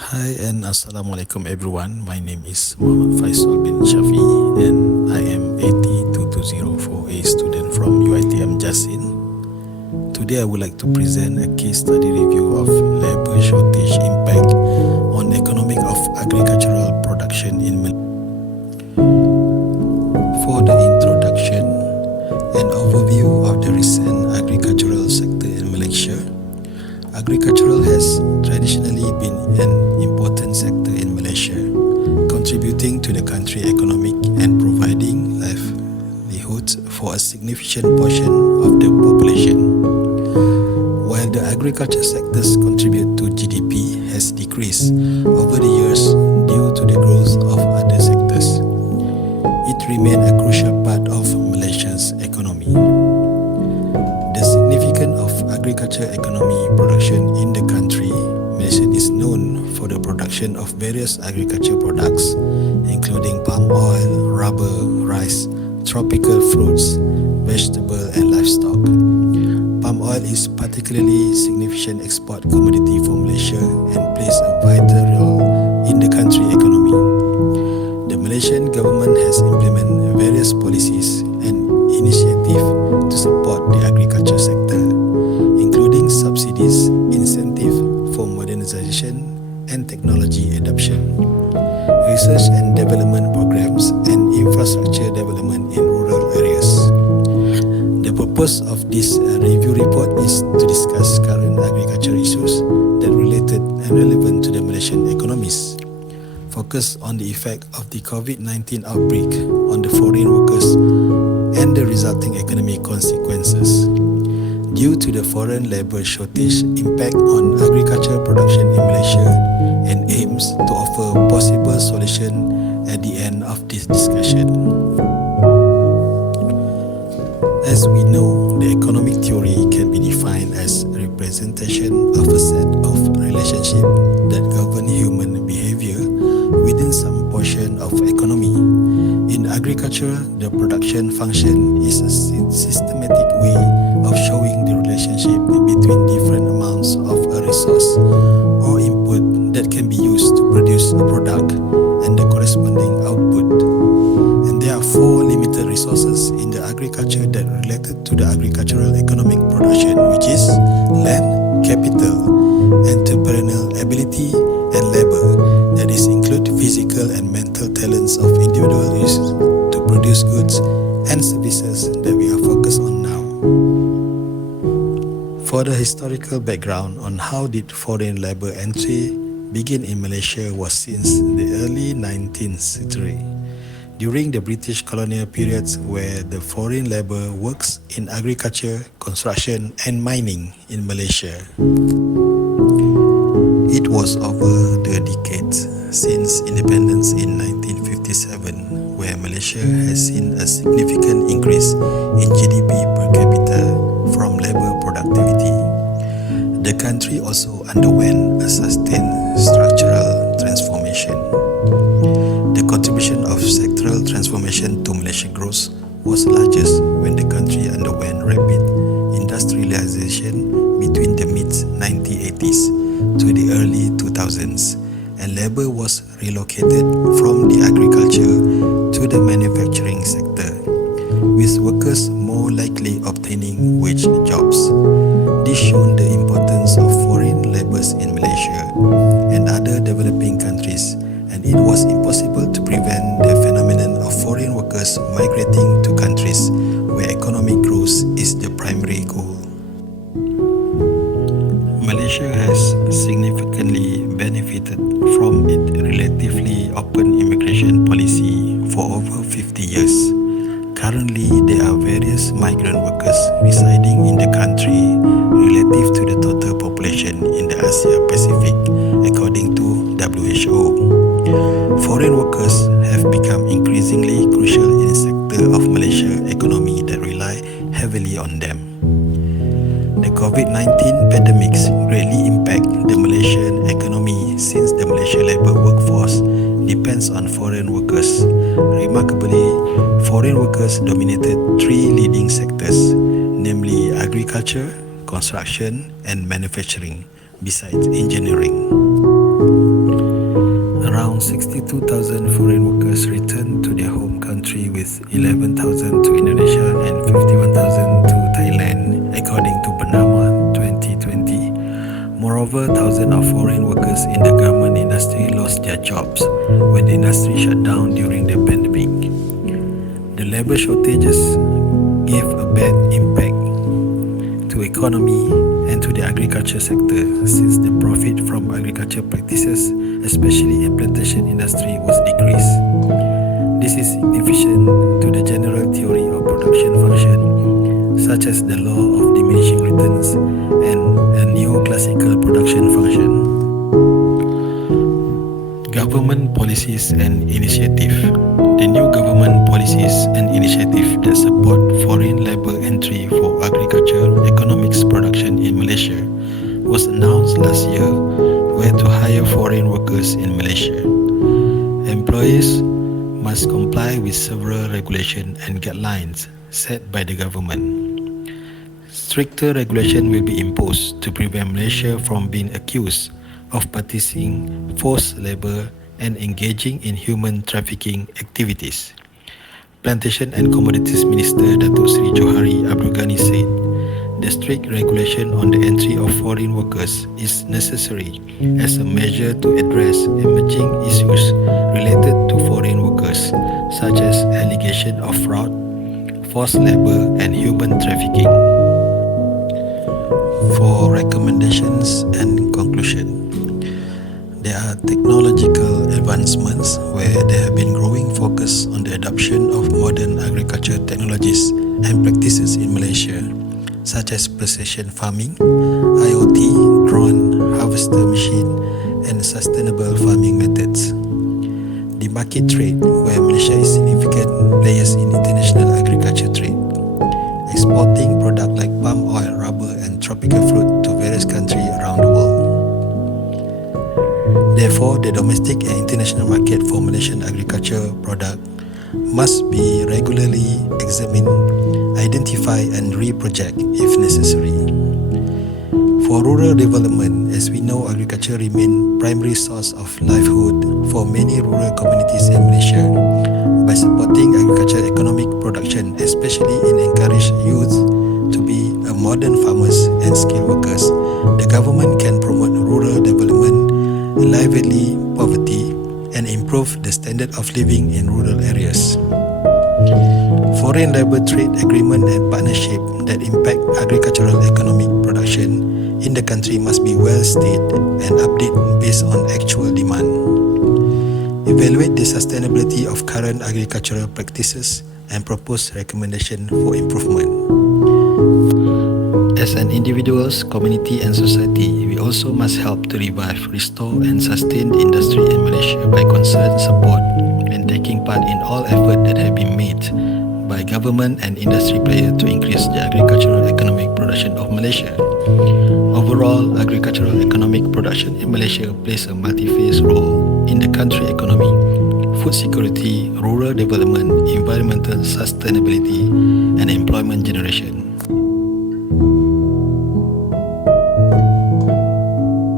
Hi and Assalamualaikum everyone. My name is Mohd Faisol bin Shafie and I am 802204, a student from UiTM Jasin. Today I would like to present a case study review of labor shortage impact on economic of agricultural production in Malaysia. For the introduction, an overview of the recent agricultural sector in Malaysia. Agricultural has traditionally been an important sector in Malaysia, contributing to the country economic and providing livelihoods for a significant portion of the population. While the agriculture sector's contribute to GDP has decreased over the years due to the growth of other sectors, it remains a crucial part of Malaysia's economy. The significance of agriculture economy production in the country, Malaysia is known for the production of various agriculture products, including palm oil, rubber, rice, tropical fruits, vegetables, and livestock. Palm oil is particularly significant export commodity for Malaysia and plays a vital role in the country economy. The Malaysian government has implemented various policies and initiatives to support the agriculture sector, including subsidies, incentive for modernization and technology adoption, research and development programs, and infrastructure development in rural areas. The purpose of this review report is to discuss current agriculture issues that related and relevant to the Malaysian economies, focus on the effect of the COVID-19 outbreak on the foreign workers and the resulting economic consequences. Due to the foreign labour shortage impact on agriculture production in Malaysia, and aims to offer possible solution at the end of this discussion. As we know, the economic theory can be defined as a representation of a set of relationships that govern human behavior within some portion of economy. In agriculture, the production function is a systematic way of showing the relationship between different amounts of a resource or input that can be used to produce a product and the corresponding output. And there are four limited resources in the agriculture that related to the agricultural economic production, which is land, capital, entrepreneurial ability, and labor. That is include physical and mental talents of individuals to produce goods and services that we are focused on now. For the historical background on how did foreign labor entry begin in Malaysia was since the early 19th century, during the British colonial periods where the foreign labor works in agriculture, construction and mining in Malaysia. It was over the decades since independence in 1957 where Malaysia has seen a significant increase in GDP per capita from labor productivity. The country also underwent a sustained structural transformation. The contribution of sectoral transformation to Malaysian growth was largest when the country underwent rapid industrialization between the mid-1980s to the early 2000s, and labor was relocated from the agriculture to the manufacturing sector, with workers more likely obtaining wage jobs. This shown the importance of foreign labours in Malaysia and other developing countries, and it was impossible to prevent the phenomenon of foreign workers migrating to countries where economic growth is the primary goal. Malaysia has significantly benefited from its relatively open immigration policy for over 50 years. Currently, there are various migrant workers residing in the country relative to the total population in the Asia Pacific, according to WHO. Foreign workers have become increasingly crucial in the sector of Malaysia economy that rely heavily on them. The COVID-19 pandemic greatly impacted the Malaysian economy since the Malaysian labour workforce depends on foreign workers. Remarkably, foreign workers dominated three leading sectors, namely agriculture, construction, and manufacturing, besides engineering. 62,000 foreign workers returned to their home country, with 11,000 to Indonesia and 51,000 to Thailand, according to Bernama 2020. Moreover, thousands of foreign workers in the garment industry lost their jobs when the industry shut down during the pandemic. The labor shortages gave a bad impact to economy and to the agriculture sector, since the profit from agriculture practices, especially in plantation industry, was decreased. This is inefficient to the general theory of production function, such as the law of diminishing returns and a neoclassical production function. Government policies and initiative. The new government policies and initiative that support foreign labor entry for agriculture economics production in Malaysia was announced last year, where to hire foreign workers in Malaysia. Employees must comply with several regulations and guidelines set by the government. Stricter regulation will be imposed to prevent Malaysia from being accused of practicing forced labor and engaging in human trafficking activities. Plantation and Commodities Minister Datuk Seri Johari Abdul Ghani said, the strict regulation on the entry of foreign workers is necessary as a measure to address emerging issues related to foreign workers, such as allegation of fraud, forced labor and human trafficking. For recommendations and conclusion, there are technological advancements where there have been growing focus on the adoption of modern agriculture technologies and practices in Malaysia, such as precision farming, IoT, drone, harvester machine, and sustainable farming methods. The market trade, where Malaysia is significant players in international agriculture trade, exporting products like palm oil, rubber, and tropical fruit to various countries around the world. Therefore, the domestic and international market for Malaysian agriculture product must be regularly examined, identified and reproject if necessary. For rural development, as we know, agriculture remains primary source of livelihood for many rural communities in Malaysia. By supporting agriculture economic production, especially in encourage youth to be modern farmers and skilled workers, the government can promote rural development, alleviate poverty, and improve the standard of living in rural areas. Foreign labor trade agreement and partnership that impact agricultural economic production in the country must be well stated and updated based on actual demand. Evaluate the sustainability of current agricultural practices and propose recommendations for improvement. As an individuals, community and society, we also must help to revive, restore and sustain the industry in Malaysia by concerned support and taking part in all efforts that have been made by government and industry players to increase the agricultural economic production of Malaysia. Overall, agricultural economic production in Malaysia plays a multi-phase role in the country economy, food security, rural development, environmental sustainability and employment generation.